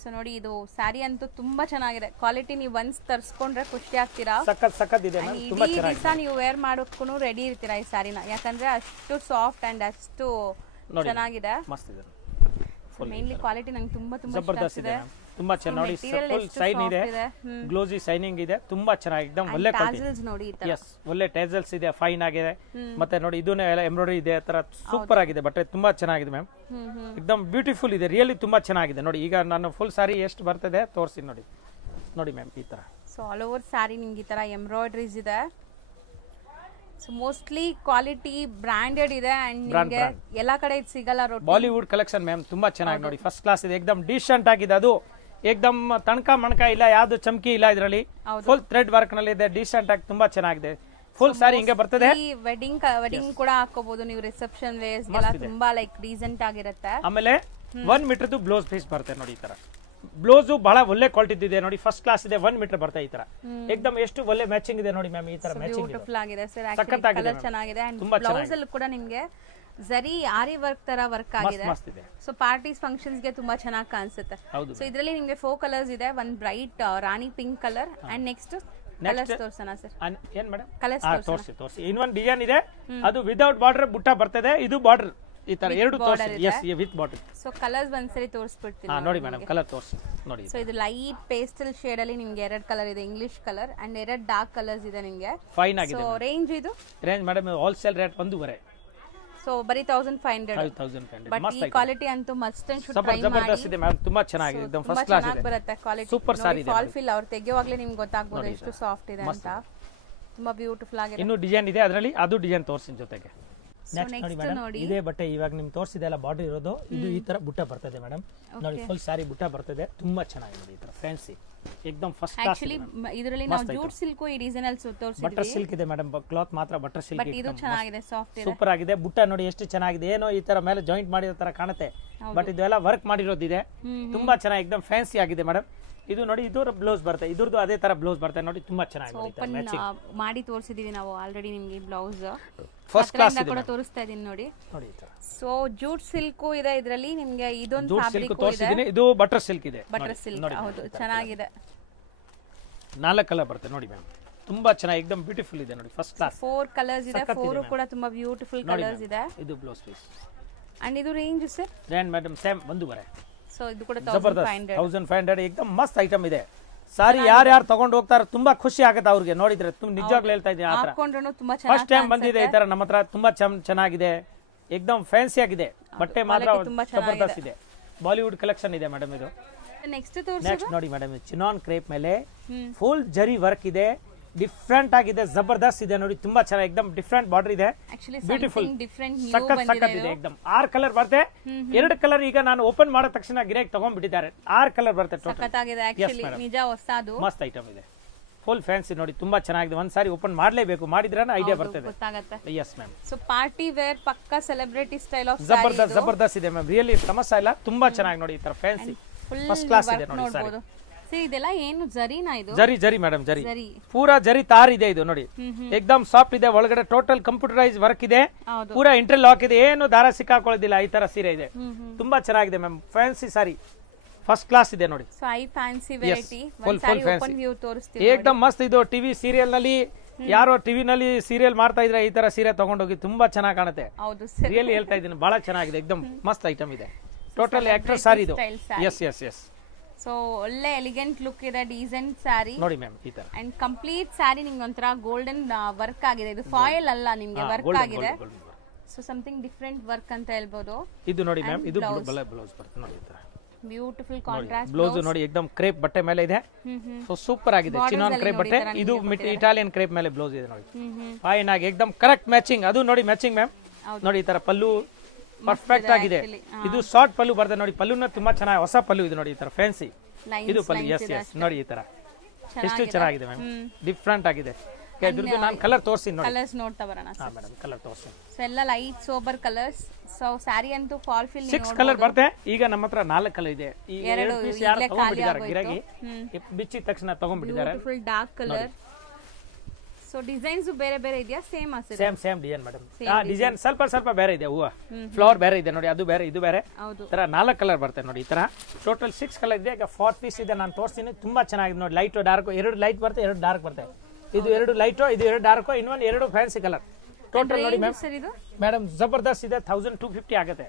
ಸೊ ನೋಡಿ, ಇದು ಸ್ಯಾರಿ ಅಂತೂ ತುಂಬಾ ಚೆನ್ನಾಗಿದೆ, ಕ್ವಾಲಿಟಿ ನೀವು ಒನ್ಸ್ ತರಿಸ್ಕೊಂಡ್ರೆ ಖುಷಿ ಆಗ್ತೀರಾ. ಸಖತ್ ಇದೆ ಮ್ಯಾಮ್, ತುಂಬಾ ಚೆನ್ನಾಗಿದೆ. ದಿವಸ ನೀವು ವೇರ್ ಮಾಡೋಕ್ಕೂ ರೆಡಿ ಇರ್ತೀರಾ ಈ ಸ್ಯಾರಿನ, ಯಾಕಂದ್ರೆ ಅಷ್ಟು ಸಾಫ್ಟ್ ಅಂಡ್ ಅಷ್ಟು ಚೆನ್ನಾಗಿದೆ, ಮಸ್ತ್ ಇದೆ. ಮೇನ್ಲಿ ಕ್ವಾಲಿಟಿ ನಂಗೆ ತುಂಬಾ ಜಬರ್ದಸ್ತ್ ಇದೆ, ತುಂಬಾ ಚೆನ್ನಾಗಿ ನೋಡಿ, ಫುಲ್ ಶೈನ್ ಇದೆ, ಗ್ಲೋಸಿ ಶೈನಿಂಗ್ ಇದೆ, ತುಂಬಾ ಚೆನ್ನಾಗಿ एकदम ಒಳ್ಳೆ ಕ್ವಾಲಿಟಿ ನೋಡಿ. ಎಸ್, ಒಳ್ಳೆ ಟೇಸಲ್ಸ್ ಇದೆ, ಫೈನ್ ಆಗಿದೆ, ಮತ್ತೆ ನೋಡಿ ಇದನ್ನ ಎಲ್ಲ ಎಂಬ್ರಾಯ್ಡರಿ ಇದೆ, ತರ ಸೂಪರ್ ಆಗಿದೆ ಬಟ್ಟೆ, ತುಂಬಾ ಚೆನ್ನಾಗಿದೆ ಮ್ಯಾಮ್, एकदम ಬ್ಯೂಟಿಫುಲ್ ಇದೆ, ರಿಯಲಿ ತುಂಬಾ ಚೆನ್ನಾಗಿದೆ ನೋಡಿ. ಈಗ ನಾನು ಫುಲ್ ಸಾರಿ ಎಷ್ಟು ಬರ್ತದೆ ತೋರಿಸಿ ನೋಡಿ, ನೋಡಿ ಮ್ಯಾಮ್ ಈ ತರ. ಸೊ ಆಲ್ ಓವರ್ ಸಾರಿ ನಿಮ್ಗೆ ಈ ತರ ಎಂಬ್ರಾಯ್ಡರೀಸ್ ಇದೆ. ಸೊ ಮೋಸ್ಟ್ಲಿ ಕ್ವಾಲಿಟಿ ಬ್ರಾಂಡೆಡ್ ಇದೆ ಅಂಡ್ ನಿಮಗೆ ಎಲ್ಲಾ ಕಡೆ ಇದು ಸಿಗಲ್ಲ. ಬಾಲಿವುಡ್ ಕಲೆಕ್ಷನ್ ಮ್ಯಾಮ್, ತುಂಬಾ ಚೆನ್ನಾಗಿ ನೋಡಿ, ಫಸ್ಟ್ ಕ್ಲಾಸ್ ಇದೆ, एकदम ಡೀಸೆಂಟ್ ಆಗಿದೆ, ಅದು एकदम ತಣಕ ಮಣಕ ಇಲ್ಲ, ಯಾವ್ದು ಚಮಕಿ ಇಲ್ಲ ಇದರಲ್ಲಿ, ಫುಲ್ ಥ್ರೆಡ್ ವರ್ಕ್ ನಲ್ಲಿ ಇದೆ, ಡೀಸೆಂಟ್ ಆಗಿ ತುಂಬಾ ಚೆನ್ನಾಗಿದೆ. ಫುಲ್ ಸಾರಿ ಹಿಂಗೆ ಬರ್ತದೆ, ವೆಡ್ಡಿಂಗ್ ಕೂಡ ಹಾಕೋಬಹುದು ನೀವು, ರಿಸೆಪ್ಷನ್ ವೇರ್ಸ್ ಎಲ್ಲ ತುಂಬಾ ಲೈಕ್ ಡೀಸೆಂಟ್ ಆಗಿರುತ್ತೆ. ಆಮೇಲೆ 1 ಮೀಟರ್ ಬ್ಲೌಸ್ ಪೀಸ್ ಬರುತ್ತೆ ನೋಡಿ, ಈ ತರ ಬ್ಲೌಸ್ ಬಹಳ ಒಳ್ಳೆ ಕ್ವಾಲಿಟಿ ಇದೆ ನೋಡಿ, ಫಸ್ಟ್ ಕ್ಲಾಸ್ ಇದೆ, 1 ಮೀಟರ್ ಬರುತ್ತೆ ಈ ತರ, एकदम ಎಷ್ಟು ಒಳ್ಳೆ ಮ್ಯಾಚಿಂಗ್ ಇದೆ ನೋಡಿ ಮ್ಯಾಮ್, ಈ ತರ ಮ್ಯಾಚಿಂಗ್ ಬ್ಯೂಟಿಫುಲ್ ಆಗಿದೆ ಸರ್, ಕಲರ್ ಚೆನ್ನಾಗಿದೆ ಅಂಡ್ ಬ್ಲೌಸ್ ಅಲ್ಲಿ ಕೂಡ ನಿಮಗೆ ಜರಿ ಆರಿ ವರ್ಕ್ ತರ ವರ್ಕ್ ಆಗಿದೆ. ಸೊ ಪಾರ್ಟೀಸ್ ಫಂಕ್ಷನ್ಸ್ ಗೆ ತುಂಬಾ ಚೆನ್ನಾಗಿ ಕಾಣಿಸುತ್ತೆ. ಸೊ ಇದರಲ್ಲಿ ನಿಮಗೆ 4 ಕಲರ್ಸ್ ಇದೆ, ಒಂದು bright rani pink colour and next colours ತೋರ್ಸೋಣ ಸರ್. ಏನ್ ಮೇಡಂ? ಕಲರ್ಸ್ ತೋರಿಸಿ. ಇನ್ನೊಂದು ಡಿಸೈನ್ ಇದೆ, ಅದು ವಿದೌಟ್ ಬಾರ್ಡರ್ ಬುಟ್ಟ ಬರ್ತದೆ, ಇದು ಬಾರ್ಡರ್ ಈ ತರ ಎರಡು ತೋರಿಸಿ. Yes, with border. So colours ಒಂದ್ಸರಿ ತೋರಿಸ್ಬಿಡ್ತೀನಿ ನೋಡಿ ಮೇಡಂ, ಕಲರ್ ತೋರಿಸಿ ನೋಡಿ. ಸೊ ಇದು ಲೈಟ್ ಪೇಸ್ಟಲ್ ಶೇಡ್ ಅಲ್ಲಿ ನಿಮಗೆ 2 ಕಲರ್ ಇದೆ, English colour and 2 dark colours ಇದೆ ನಿಮಗೆ. ಫೈನ್ ಆಗಿದೆ. ಸೊ ರೇಂಜ್ ಇದು range madam wholesale rate 1.5. So ಬರೀ 1500. ಬಟ್ ಈ ಕ್ವಾಲಿಟಿ ಅಂತೂ ಮಸ್ಟ್ ಅಂಡ್ ಶುಡ್ ಟ್ರೈ ಮಾಡಿ. ಜಬರ್ದಸ್ತ್ ಇದೆ ಮ್ಯಾಮ್, ತುಂಬಾ ಚೆನ್ನಾಗಿದೆ, एकदम ಫಸ್ಟ್ ಕ್ಲಾಸ್ ಇದೆ, ಬರುತ್ತೆ ಕ್ವಾಲಿಟಿ. ಸೂಪರ್ ಸಾರಿ ಇದೆ, ಫಾಲ್ ಫಿಲ್ ಅವ್ರು ತೆಗೆಯುವಾಗಲೇ ನಿಮ್ಗೆ ಗೊತ್ತಾಗಬಹುದು ಎಷ್ಟು ಸಾಫ್ಟ್ ಇದೆ ಅಂತ, ತುಂಬಾ ಬ್ಯೂಟಿಫುಲ್ ಆಗಿದೆ. ಇನ್ನು ಡಿಸೈನ್ ಇದೆ ಅದರಲ್ಲಿ, ಅದು ಡಿಸೈನ್ ತೋರಿಸಿನ ಜೊತೆಗೆ. ನೆಕ್ಸ್ಟ್ ನೋಡಿ ಇದೇ ಬಟ್ಟೆ, ಇವಾಗ ನಿಮ್ಗೆ ತೋರಿಸಿದೆ ಅಲ್ಲ ಬಾರ್ಡರ್ ಇರೋದು, ಇದು ಈ ತರ ಬುಟ್ಟ ಬರ್ತದೆ ಮೇಡಂ ನೋಡಿ, ಫುಲ್ ಸಾರಿ ಬುಟ್ಟ ಬರ್ತದೆ, ತುಂಬಾ ಚೆನ್ನಾಗಿದೆ ನೋಡಿ, ಈ ತರ ಫ್ಯಾನ್ಸಿ एकदम ಫಸ್ಟ್ ಕ್ಲಾಸ್. ಆಕ್ಚುಲಿ ಇದರಲ್ಲಿ ನಾವು ಜೂಟ್ ಸಿಲ್ಕ್ ಈ ಡಿಸೈನ್ ಅಲ್ಲಿ ತೋರಿಸಿದ್ವಿ, ಬಟರ್ ಸಿಲ್ಕ್ ಇದೆ ಮೇಡಂ, ಕ್ಲಾತ್ ಮಾತ್ರ ಬಟರ್ ಸಿಲ್ಕ್, ಬಟ್ ಇದು ಚೆನ್ನಾಗಿದೆ, ಸಾಫ್ಟ್ ಇದೆ, ಸೂಪರ್ ಆಗಿದೆ. ಬುಟ್ಟ ನೋಡಿ ಎಷ್ಟು ಚೆನ್ನಾಗಿದೆ, ಏನೋ ಈ ತರ ಮೇಲೆ ಜಾಯಿಂಟ್ ಮಾಡಿರೋ ತರ ಕಾಣುತ್ತೆ, ಬಟ್ ಇದೆಲ್ಲ ವರ್ಕ್ ಮಾಡಿರೋದಿದೆ, ತುಂಬಾ ಚೆನ್ನಾಗಿ एकदम ಫ್ಯಾನ್ಸಿ ಆಗಿದೆ ಮೇಡಂ. ಇದು ನೋಡಿ, ಇದರ ಬ್ಲೌಸ್ ಬರುತ್ತೆ, ಇದ್ರದ್ದು ಅದೇ ತರ ಬ್ಲೌಸ್ ಬರುತ್ತೆ ನೋಡಿ, ತುಂಬಾ ಚೆನ್ನಾಗಿದೆ, ಮಾಡಿ ತೋರಿಸಿದೀವಿ ನಾವು ಆಲ್ರೆಡಿ ನಿಮಗೆ ಬ್ಲೌಸ್ ಫಸ್ಟ್ ಕ್ಲಾಸ್ ಇದೆ, ಕೂಡ ತೋರಿಸ್ತಾ ಇದೀನಿ ನೋಡಿ. ನೋಡಿ ಸೊ ಜೂಟ್ ಸಿಲ್ಕ್ ಇದೆ ಇದರಲ್ಲಿ ನಿಮಗೆ, ಇದೊಂದು ಫ್ಯಾಬ್ರಿಕ್ ತೋರಿಸಿದೀನಿ, ಇದು ಬಟರ್ ಸಿಲ್ಕ್ ಇದೆ, ಬಟರ್ ಸಿಲ್ಕ್ ಹೌದು, ಚೆನ್ನಾಗಿದೆ. 4 ಕಲರ್ ಬರುತ್ತೆ ನೋಡಿ ಮ್ಯಾಮ್, ತುಂಬಾ ಚೆನ್ನಾಗಿ एकदम ಬ್ಯೂಟಿಫುಲ್ ಇದೆ ನೋಡಿ, ಫಸ್ಟ್ ಕ್ಲಾಸ್. 4 ಕಲರ್ಸ್ ಇದೆ, 4 ಕೂಡ ತುಂಬಾ ಬ್ಯೂಟಿಫುಲ್ ಕಲರ್ಸ್ ಇದೆ. ಇದು ಬ್ಲೌಸ್ ಪೀಸ್ ಅಂಡ್ ಇದು range sir? Range madam same 1.5. So ಇದು ಕೂಡ 1500 एकदम ಮಸ್ತ್ ಐಟಮ್ ಇದೆ, ಸಾರಿ ಯಾರ್ಯಾರು ತಗೊಂಡು ಹೋಗ್ತಾರ ತುಂಬಾ ಖುಷಿ ಆಗುತ್ತೆ ಅವ್ರಿಗೆ ನೋಡಿದ್ರೆ. ನಿಜವಾಗ್ಲೂ ಹೇಳ್ತಾ ಇದ್ದೀನಿ ಆ ತರ ಫಸ್ಟ್ ಟೈಮ್ ಬಂದಿದೆ ಈ ತರ ನಮ್ಮ ಹತ್ರ. ತುಂಬಾ ಚೆನ್ನಾಗಿದೆ, ಏಕ್ದಮ್ ಫ್ಯಾನ್ಸಿ ಆಗಿದೆ. ಬಟ್ಟೆ ಮಾತ್ರ ಜಬರ್ದಸ್ತ್ ಇದೆ. ಬಾಲಿವುಡ್ ಕಲೆಕ್ಷನ್ ಇದೆ ಮೇಡಮ್ ಇದು. ನೆಕ್ಸ್ಟ್ ನೋಡಿ ಮೇಡಮ್, ಚಿನಾನ್ ಕ್ರೇಪ್ ಮೇಲೆ ಫುಲ್ ಜರಿ ವರ್ಕ್ ಇದೆ, ಡಿಫ್ರೆಂಟ್ ಆಗಿದೆ, ಜಬರ್ದಸ್ತ್ ಇದೆ ನೋಡಿ. ತುಂಬಾ ಚೆನ್ನಾಗಿ ಏಕ್ದಮ್ ಡಿಫ್ರೆಂಟ್ ಬಾರ್ಡರ್ ಇದೆ, ಬ್ಯೂಟಿಫುಲ್, ಸಖತ್ ಇದೆ ಏಕ್ದಮ್. 6 ಕಲರ್ ಬರುತ್ತೆ. 2 ಕಲರ್ ಈಗ ನಾನು ಓಪನ್ ಮಾಡಿದ ತಕ್ಷಣ ಗಿರಾಕಿ ತಗೊಂಡ್ಬಿಟ್ಟಿದ್ದಾರೆ. 6 ಕಲರ್ ಬರುತ್ತೆ ಟೋಟಲ್. ಮಸ್ತ್ ಐಟಮ್ ಇದೆ, ಫುಲ್ ಫ್ಯಾನ್ಸಿ ನೋಡಿ, ತುಂಬಾ ಚೆನ್ನಾಗಿದೆ. ಒಂದ್ಸಾರಿ ಓಪನ್ ಮಾಡ್ಲೇಬೇಕು, ಮಾಡಿದ್ರೆ ಐಡಿಯಾ ಬರ್ತದೆ. Yes ma'am. So party wear ಪಕ್ಕಾ ಸೆಲೆಬ್ರಿಟಿ ಸ್ಟೈಲ್ ಆಫ್ ಜಬರ್ದಸ್ತ್ ಇದೆ ಮ್ಯಾಮ್, ರಿಯಲಿ ಸಮಸ್ಯೆ ಇಲ್ಲ. ತುಂಬಾ ಚೆನ್ನಾಗಿ ನೋಡಿ, ಈ ತರ ಫ್ಯಾನ್ಸಿ ಫಸ್ಟ್ ಕ್ಲಾಸ್ ಇದೆ ನೋಡಿ. ಸಾರಿ ಇದೆಲ್ಲ ಏನು ಜರಿನಾ? ಇದು ಜರಿ ಮೇಡಮ್, ಜರಿ ಪೂರಾ ಜರಿ ತಾರ್ ಇದೆ ಇದು ನೋಡಿ. ಏಕ್ದಮ್ ಸಾಫ್ಟ್ ಇದೆ, ಒಳಗಡೆ ಟೋಟಲ್ ಕಂಪ್ಯೂಟರೈಸ್ ವರ್ಕ್ ಇದೆ, ಪೂರಾ ಇಂಟರ್ಲಾಕ್ ಇದೆ, ಏನು ದಾರ ಸಿಕ್ಕಾಕೊಳ್ಳೋದಿಲ್ಲ. ಈ ತರ ಸೀರೆ ಇದೆ, ತುಂಬಾ ಚೆನ್ನಾಗಿದೆ ma'am. Fancy sorry first class ಇದೆ ನೋಡಿ. ಏಕ್ದಮ್ ಮಸ್ತ್. ಇದು ಟಿವಿ ಸೀರಿಯಲ್ ನಲ್ಲಿ ಯಾರೋ ಟಿವಿ ನಲ್ಲಿ ಸೀರಿಯಲ್ ಮಾಡ್ತಾ ಇದ್ರೆ ಈ ತರ ಸೀರೆ ತಗೊಂಡೋಗಿ ತುಂಬಾ ಚೆನ್ನಾಗಿ ಕಾಣುತ್ತೆ. ರಿಯಲಿ ಹೇಳ್ತಾ ಇದ್ದೀನಿ, ಬಹಳ ಚೆನ್ನಾಗಿದೆ, ಏಕ್ದಮ್ ಮಸ್ತ್ ಐಟಮ್ ಇದೆ. ಟೋಟಲ್ ಆಕ್ಟರ್ ಸಾರಿ ಇದು. Yes yes yes. ಸೊ ಒಳ್ಳೆ ಎಲಿಗೆಂಟ್ ಲುಕ್ ಇದೆ, ಡೀಸೆಂಟ್ ಸ್ಯಾರಿ ನೋಡಿ ಮ್ಯಾಮ್ ಈ ತರ. ಅಂಡ್ ಕಂಪ್ಲೀಟ್ ಸ್ಯಾರಿ ನಿಮ್ಗೆ ಒಂಥರ ಗೋಲ್ಡನ್ ವರ್ಕ್ ಆಗಿದೆ. ಇದು ಫಾಯಿಲ್ ಅಲ್ಲ, ನಿಮ್ಗೆ ವರ್ಕ್ ಆಗಿದೆ. ಸೊ ಸಮಥಿಂಗ್ ಡಿಫರೆಂಟ್ ವರ್ಕ್ ಅಂತ ಹೇಳ್ಬೋದು. ಇದು ನೋಡಿ ಮ್ಯಾಮ್, ಇದು ಬ್ಲೌಸ್ ಬರುತ್ತೆ ನೋಡಿ ಈ ತರ. ಬ್ಯೂಟಿಫುಲ್ ಕಾಂಟ್ರಾಸ್ಟ್ ಬ್ಲೌಸ್ ನೋಡಿ, ಏಕ್ದಮ್ ಕ್ರೇಪ್ ಬಟ್ಟೆ ಮೇಲೆ ಇದೆ. ಸೊ ಸೂಪರ್ ಆಗಿದೆ, ಚಿನಾನ್ ಕ್ರೇಪ್ ಬಟ್ಟೆ. ಇದು ಇಟಾಲಿಯನ್ ಕ್ರೇಪ್ ಮೇಲೆ ಬ್ಲೌಸ್ ಇದೆ ನೋಡಿ, ಫೈನ್ ಆಗಿ ಏಕ್ದಮ್ ಕರೆಕ್ಟ್ ಮ್ಯಾಚಿಂಗ್. ಅದು ನೋಡಿ ಮ್ಯಾಚಿಂಗ್ ಮ್ಯಾಮ್. ನೋಡಿ ಈ ತರ ಪಲ್ಲು ಪರ್ಫೆಕ್ಟ್ ಆಗಿದೆ. ಇದು ಶಾರ್ಟ್ ಪಲ್ಲು ಬರ್ತದೆ ನೋಡಿ, ಪಲ್ಲುನ ತುಂಬಾ ಚೆನ್ನಾಗಿ, ಹೊಸ ಪಲ್ಲು ಇದು ನೋಡಿ, ಈ ತರ ಫ್ಯಾನ್ಸಿ ಇದು ಪಲ್ಲು. ಎಸ್ ಎಸ್ ನೋಡಿ, ಈ ತರ ಎಷ್ಟು ಚೆನ್ನಾಗಿದೆ ಮ್ಯಾಮ್, ಡಿಫ್ರೆಂಟ್ ಆಗಿದೆ. ಇದ್ರದ್ದು ನಾನು ಕಲರ್ ತೋರಿಸ್ತೀನಿ ನೋಡಿ. ಕಲರ್ಸ್ ನೋಡ್ತಾ ಬರೋಣ. ಹಾ ಮೇಡಮ್, ಕಲರ್ ತೋರಿಸ್ತೀನಿ. ಸೊ ಎಲ್ಲ light sober colours. So sari ಅಂತೂ ಫಾಲ್ ಫಿಲ್ 6 ಕಲರ್ ಬರುತ್ತೆ. ಈಗ ನಮ್ಮ ಹತ್ರ 4 ಕಲರ್ ಇದೆ. ಈ 2 ಪೀಸ್ ಯಾರು ತಗೊಂಡ್ಬಿಟ್ಟಿದ್ದಾರೆ ಗಿರಾಕಿ, ಬಿಚ್ಚಿದ ತಕ್ಷಣ ತಗೊಂಡ್ಬಿಟ್ಟಿದ್ದಾರೆ. Beautiful dark colour. So designs ಬೇರೆ ಬೇರೆ ಇದೆಯಾ? ಸೇಮ್ ಆಗಿದೆ. Same design madam. ಡಿಸೈನ್ ಸ್ವಲ್ಪ ಬೇರೆ ಇದೆ, ಹೂವ ಫ್ಲವರ್ ಬೇರೆ ಇದೆ ನೋಡಿ, ಅದು ಬೇರೆ ಇದು ಬೇರೆ. ತರ 4 ಕಲರ್ ಬರುತ್ತೆ ನೋಡಿ. ಈ ತರ ಟೋಟಲ್ 6 ಕಲರ್ ಇದೆ. ಈಗ 4 ಪೀಸ್ ಇದೆ, ನಾನು ತೋರಿಸ್ತೀನಿ. ತುಂಬಾ ಚೆನ್ನಾಗಿದೆ ನೋಡಿ. ಲೈಟ್ ಡಾರ್ಕ್, 2 ಲೈಟ್ ಬರುತ್ತೆ, 2 ಡಾರ್ಕ್ ಬರುತ್ತೆ. ಇದು 2 ಲೈಟ್, ಇದು 2 ಡಾರ್ಕ್, ಇನ್ನೊಂದು 2 ಫ್ಯಾನ್ಸಿ ಕಲರ್. ಟೋಟಲ್ ನೋಡಿ ಮೇಡಮ್, ಜಬರ್ದಸ್ತ್ ಇದೆ. 1250 ಆಗುತ್ತೆ.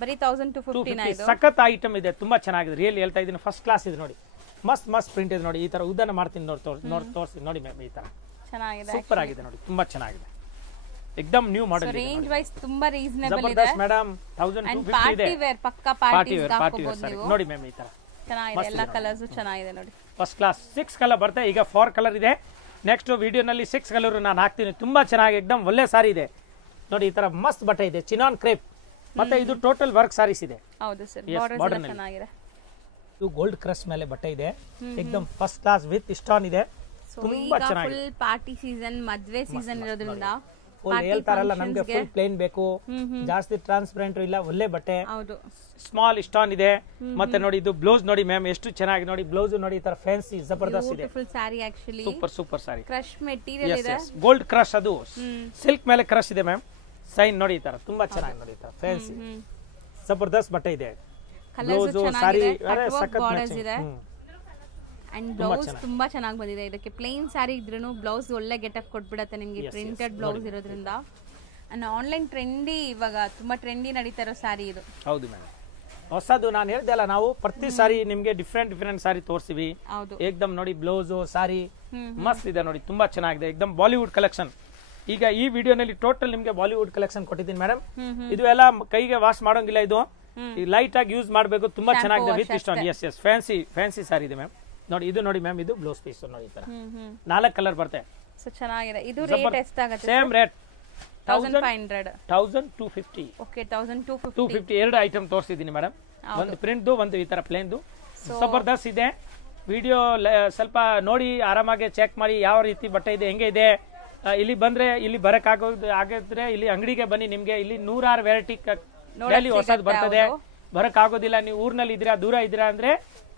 ಬರೀ 1250 ಇದು. ಸಖತ್ ಐಟಮ್ ಇದೆ, ತುಂಬಾ ಚೆನ್ನಾಗಿದೆ. ರಿಯಲಿ ಹೇಳ್ತಾ ಇದೀನಿ, ಫಸ್ಟ್ ಕ್ಲಾಸ್ ಇದೆ ನೋಡಿ. ಮಸ್ತ್ ಪ್ರಿಂಟ್ ಇದೆ ನೋಡಿ. ಈ ತರ ಉದ್ದನ ಮಾಡ್ತೀನಿ ನೋಡಿ, ತೋರಿಸ್ತೀನಿ ನೋಡಿ ಮ್ಯಾಮ್. ಈ ತರ ಚೆನ್ನಾಗಿದೆ, ಸೂಪರ್ ಆಗಿದೆ ನೋಡಿ, ತುಂಬಾ ಚೆನ್ನಾಗಿದೆ. ಏಕದಮ್ ನ್ಯೂ ಮಾಡೆಲ್. ರೇಂಜ್ ವೈಸ್ ತುಂಬಾ ರೀಸನೇಬಲ್ ಇದೆ. ಜಬರ್ದಸ್ತ್ ಮೇಡಂ, 1250 ಇದೆ. ಪಾರ್ಟಿ ವೇರ್ ಪಕ್ಕಾ ಪಾರ್ಟೀಸ್ ಗೆ ಹಾಕಬಹುದು ನೀವು. ನೋಡಿ ಮ್ಯಾಮ್, ಈ ತರ ಚೆನ್ನಾಗಿದೆ, ಎಲ್ಲ ಕಲರ್ಸ್ ಚೆನ್ನಾಗಿದೆ ನೋಡಿ. First class. 6 ಕಲರ್ ಬರುತ್ತೆ. ಈಗ 4 ಕಲರ್ ಇದೆ. ನೆಕ್ಸ್ಟ್ ವಿಡಿಯೋನಲ್ಲಿ 6 ಕಲರ್ ನಾನು ಹಾಕ್ತೀನಿ. ತುಂಬಾ ಚೆನ್ನಾಗಿ ಏಕದಮ್ ಒಳ್ಳೆ ಸಾರಿ ಇದೆ ನೋಡಿ. ಈ ತರ ಮಸ್ತ್ ಬಟ್ಟೆ ಇದೆ, ಚಿನಾನ್ ಕ್ರೇಪ್. ಮತ್ತೆ ಇದು ಟೋಟಲ್ ವರ್ಕ್ ಸಾರೀಸ್ ಇದೆ. ಹೌದು ಸರ್, ಬಾರ್ಡರ್ ಚೆನ್ನಾಗಿದೆ. ಇದು ಗೋಲ್ಡ್ ಕ್ರಶ್ ಮೇಲೆ ಬಟ್ಟೆ ಇದೆ, ಏಕದಮ್ ಫಸ್ಟ್ ಕ್ಲಾಸ್ ವಿತ್ ಸ್ಟೋನ್ ಇದೆ. ತುಂಬಾ ಚೆನ್ನಾಗಿದೆ. ಫುಲ್ ಪಾರ್ಟಿ ಸೀಸನ್, ಮದ್ವೆ ಸೀಸನ್ ಇರೋದ್ರಿಂದ ಹೇಳ್ತಾರಲ್ಲ ನಮ್ಗೆ ಫುಲ್ ಪ್ಲೇನ್ ಬೇಕು, ಜಾಸ್ತಿ ಟ್ರಾನ್ಸ್ಪರೆಂಟ್ ಇಲ್ಲ, ಒಳ್ಳೆ ಬಟ್ಟೆ. ಸ್ಮಾಲ್ ಸ್ಟೋನ್ ಇದೆ. ಮತ್ತೆ ನೋಡಿ ಇದು ಬ್ಲೌಸ್ ನೋಡಿ ಮ್ಯಾಮ್, ಎಷ್ಟು ಚೆನ್ನಾಗಿ ನೋಡಿ. ಬ್ಲೌಸ್ ನೋಡಿ, ಈ ತರ ಫ್ಯಾನ್ಸಿ ಜಬರ್ದಸ್ತ್ ಇದೆ. ಬ್ಯೂಟಿಫುಲ್ ಸಾರಿ ಆಕ್ಚುಲಿ, ಸೂಪರ್ ಸಾರಿ. ಕ್ರಶ್ ಮೆಟೀರಿಯಲ್ ಇದೆ, ಗೋಲ್ಡ್ ಕ್ರಶ್. ಅದು ಸಿಲ್ಕ್ ಮೇಲೆ ಕ್ರಶ್ ಇದೆ ಮ್ಯಾಮ್. ಸೈನ್ ನೋಡಿ, ಈ ತರ ತುಂಬಾ ಚೆನ್ನಾಗಿ ನೋಡಿ. ಈ ತರ ಫ್ಯಾನ್ಸಿ ಜಬರ್ದಸ್ತ್ ಬಟ್ಟೆ ಇದೆ. ಬ್ಲೌಸ್ ಸಾರಿ ಸಖತ್ ಮ್ಯಾಚಿಂಗ್ ಇದೆ. ಅಂಡ್ ಬ್ಲೌಸ್ ತುಂಬಾ ಚೆನ್ನಾಗಿ ಬಂದಿದೆ. ಇದಕ್ಕೆ ಪ್ಲೇನ್ ಸ್ಯಾರಿ ಇದ್ರೂ ಬ್ಲೌಸ್ ಒಳ್ಳೆ ಗೆಟಪ್ ಕೊಟ್ಬಿಡತ್ತೆ ನಿಮ್ಗೆ, ಪ್ರಿಂಟೆಡ್ ಬ್ಲೌಸ್ ಇರೋದ್ರಿಂದ. ಅಂಡ್ ಆನ್ಲೈನ್ ಟ್ರೆಂಡಿ, ಇವಾಗ ತುಂಬಾ ಟ್ರೆಂಡಿ ನಡೀತಾ ಇರೋ ಸ್ಯಾರಿ ಇದು. ಹೌದು ಮೇಡಮ್, ಹೊಸದು. ನಾನು ಹೇಳ್ದೆ ಅಲ್ಲ, ನಾವು ಪ್ರತಿ ಸಾರಿ ನಿಮ್ಗೆ ಡಿಫ್ರೆಂಟ್ ಸಾರಿ ತೋರಿಸ್ತೀವಿ. ಏಕದಮ್ ನೋಡಿ, ಬ್ಲೌಸ್ ಸಾರಿ ಮಸ್ತ್ ಇದೆ ನೋಡಿ, ತುಂಬಾ ಚೆನ್ನಾಗಿದೆ. ಏಕದಮ್ ಬಾಲಿವುಡ್ ಕಲೆಕ್ಷನ್. ಈಗ ಈ ವಿಡಿಯೋನಲ್ಲಿ ಟೋಟಲ್ ನಿಮ್ಗೆ ಬಾಲಿವುಡ್ ಕಲೆಕ್ಷನ್ ಕೊಟ್ಟಿದ್ದೀನಿ ಮೇಡಮ್. ಇದು ಎಲ್ಲ ಕೈಗೆ ವಾಶ್ ಮಾಡೋಂಗಿಲ್ಲ, ಇದು ಲೈಟ್ ಆಗಿ ಯೂಸ್ ಮಾಡಬೇಕು. ತುಂಬಾ ಚೆನ್ನಾಗಿದೆ ವಿತ್ ಸ್ಟೋನ್. ಎಸ್ ಫ್ಯಾನ್ಸಿ ಸಾರಿ ಇದೆ ಮ್ಯಾಮ್. ನೋಡಿ ಇದು ನೋಡಿ ಮ್ಯಾಮ್, ಇದು ಬ್ಲೌಸ್ ಪೀಸ್ ನೋಡಿ. ಈ ತರ 4 ಕಲರ್ ಬರುತ್ತೆ. ಸೊ ಚೆನ್ನಾಗಿದೆ. ಇದು ರೇಟ್ ಎಷ್ಟಾಗುತ್ತೆ? Same rate 1500, 1250. ಓಕೆ, 1250. 2 ಐಟಮ್ ತೋರಿಸಿದ್ದೀನಿ ಮೇಡಮ್. ಒಂದು ಪ್ರಿಂಟ್ದು, ಒಂದು ಈ ತರ ಪ್ಲೇನ್ದು. ಜಬರ್ದಸ್ತ್ ಇದೆ. ವಿಡಿಯೋ ಸ್ವಲ್ಪ ನೋಡಿ, ಆರಾಮಾಗಿ ಚೆಕ್ ಮಾಡಿ ಯಾವ ರೀತಿ ಬಟ್ಟೆ ಇದೆ, ಹೆಂಗೆ ಇದೆ. ಇಲ್ಲಿ ಬಂದ್ರೆ, ಇಲ್ಲಿ ಬರಕ್ ಆಗಿದ್ರೆ ಇಲ್ಲಿ ಅಂಗಡಿಗೆ ಬನ್ನಿ. ನಿಮ್ಗೆ ಇಲ್ಲಿ 106 ವೆರೈಟಿ ಡೈಲಿ ಹೊಸದು ಬರ್ತದೆ. ಬರಕ್ ಆಗೋದಿಲ್ಲ, ನೀವು ಊರ್ನಲ್ಲಿ ಇದ್ದೀರಾ, ದೂರ ಇದ್ದೀರಾ ಅಂದ್ರೆ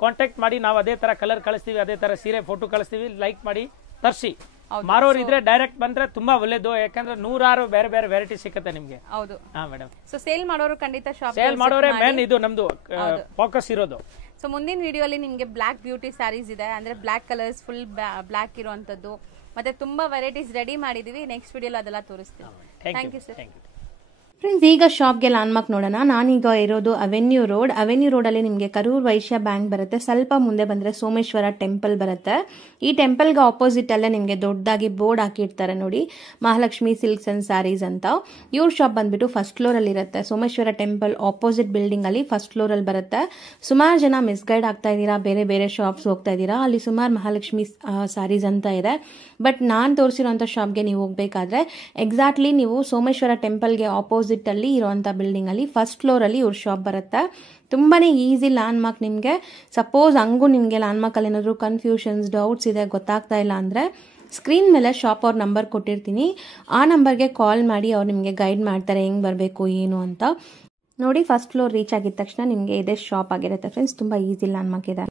ಕಾಂಟ್ಯಾಕ್ಟ್ ಮಾಡಿ. ನಾವು ಅದೇ ತರ ಕಲರ್ ಕಳಿಸ್ತೀವಿ, ಅದೇ ತರ ಸೀರೆ ಫೋಟೋ ಕಳಿಸ್ತೀವಿ. ಲೈಕ್ ಮಾಡಿ ತರ್ಸಿ. ಮಾರೋರು ಇದ್ರೆ ಡೈರೆಕ್ಟ್ ಬಂದ್ರೆ ತುಂಬಾ ಒಳ್ಳೇದು, ಯಾಕಂದ್ರೆ 106 ಬೇರೆ ಬೇರೆ ವೆರೈಟಿ ಸಿಕ್ಕತ್ತೆ ನಿಮ್ಗೆ. ಹೌದು. ಹಾ ಮೇಡಮ್. ಸೊ ಸೇಲ್ ಮಾಡೋರು ಖಂಡಿತ ಶಾಪ್, ಸೇಲ್ ಮಾಡೋರೆ ಮೇನ್ ಇದು ನಮ್ದು ಫೋಕಸ್ ಇರೋದು. ಸೊ ಮುಂದಿನ ವಿಡಿಯೋ ಅಲ್ಲಿ ನಿಮ್ಗೆ ಬ್ಲಾಕ್ ಬ್ಯೂಟಿ ಸ್ಯಾರೀಸ್ ಇದೆ, ಅಂದ್ರೆ ಬ್ಲಾಕ್ ಕಲರ್ಸ್, ಫುಲ್ ಬ್ಲಾಕ್ ಇರುವಂತದ್ದು. ಮತ್ತೆ ತುಂಬಾ ವೆರೈಟೀಸ್ ರೆಡಿ ಮಾಡಿದೀವಿ. ನೆಕ್ಸ್ಟ್ ವಿಡಿಯೋ ಅದೆಲ್ಲ ತೋರಿಸ್ತೀವಿ. Thank you sir. ಫ್ರೆಂಡ್ಸ್, ಈಗ ಶಾಪ್ಗೆ ಲ್ಯಾಂಡ್ಮಾರ್ಕ್ ನೋಡೋಣ. ನಾನೀಗ ಇರೋದು ಅವೆನ್ಯೂ ರೋಡಲ್ಲಿ ನಿಮಗೆ ಕರೂರ್ ವೈಶ್ಯ ಬ್ಯಾಂಕ್ ಬರುತ್ತೆ. ಸ್ವಲ್ಪ ಮುಂದೆ ಬಂದರೆ ಸೋಮೇಶ್ವರ ಟೆಂಪಲ್ ಬರುತ್ತೆ. ಈ ಟೆಂಪಲ್ಗೆ ಆಪೋಸಿಟ್ ಅಲ್ಲೇ ನಿಮಗೆ ದೊಡ್ಡದಾಗಿ ಬೋರ್ಡ್ ಹಾಕಿರ್ತಾರೆ ನೋಡಿ, ಮಹಾಲಕ್ಷ್ಮಿ ಸಿಲ್ಕ್ಸ್ ಅಂಡ್ ಸ್ಯಾರೀಸ್ ಅಂತ. ಇವ್ರ ಶಾಪ್ ಬಂದ್ಬಿಟ್ಟು ಫಸ್ಟ್ ಫ್ಲೋರಲ್ಲಿ ಇರುತ್ತೆ. ಸೋಮೇಶ್ವರ ಟೆಂಪಲ್ ಆಪೋಸಿಟ್ ಬಿಲ್ಡಿಂಗ್ ಅಲ್ಲಿ ಫಸ್ಟ್ ಫ್ಲೋರಲ್ಲಿ ಬರುತ್ತೆ. ಸುಮಾರು ಜನ ಮಿಸ್ಗೈಡ್ ಆಗ್ತಾ ಇದ್ದೀರಾ, ಬೇರೆ ಬೇರೆ ಶಾಪ್ಸ್ ಹೋಗ್ತಾ ಇದ್ದೀರಾ. ಅಲ್ಲಿ ಸುಮಾರು ಮಹಾಲಕ್ಷ್ಮಿ ಸ್ಯಾರೀಸ್ ಅಂತ ಇದೆ. ಬಟ್ ನಾನು ತೋರಿಸಿರೋಂಥ ಶಾಪ್ಗೆ ನೀವು ಹೋಗಬೇಕಾದ್ರೆ ಎಕ್ಸಾಕ್ಟ್ಲಿ ನೀವು ಸೋಮೇಶ್ವರ ಟೆಂಪಲ್ಗೆ ಆಪೋಸಿಟ್ ಅಲ್ಲಿ ಇರುವಂತ ಬಿಲ್ಡಿಂಗ್ ಅಲ್ಲಿ ಫಸ್ಟ್ ಫ್ಲೋರ್ ಅಲ್ಲಿ ಇವ್ರ ಶಾಪ್ ಬರುತ್ತೆ. ತುಂಬಾನೇ ಈಸಿ ಲ್ಯಾಂಡ್ಮಾರ್ಕ್. ನಿಮಗೆ ಸಪೋಸ್ ಹಂಗೂ ನಿಮಗೆ ಲ್ಯಾಂಡ್ಮಾರ್ಕ್ ಅಲ್ಲಿ ಏನಾದ್ರು ಕನ್ಫ್ಯೂಷನ್ಸ್, ಡೌಟ್ಸ್ ಇದೆ, ಗೊತ್ತಾಗ್ತಾ ಇಲ್ಲ ಅಂದ್ರೆ ಸ್ಕ್ರೀನ್ ಮೇಲೆ ಶಾಪ್ ಅವ್ರ ನಂಬರ್ ಕೊಟ್ಟಿರ್ತೀನಿ. ಆ ನಂಬರ್ಗೆ ಕಾಲ್ ಮಾಡಿ ಅವ್ರು ನಿಮಗೆ ಗೈಡ್ ಮಾಡ್ತಾರೆ ಹೆಂಗ್ ಬರಬೇಕು ಏನು ಅಂತ. ನೋಡಿ, ಫಸ್ಟ್ ಫ್ಲೋರ್ ರೀಚ್ ಆಗಿದ ತಕ್ಷಣ ನಿಮಗೆ ಇದೇ ಶಾಪ್ ಆಗಿರುತ್ತೆ ಫ್ರೆಂಡ್ಸ್. ತುಂಬಾ ಈಸಿ ಲ್ಯಾಂಡ್ಮಾರ್ಕ್ ಇದೆ.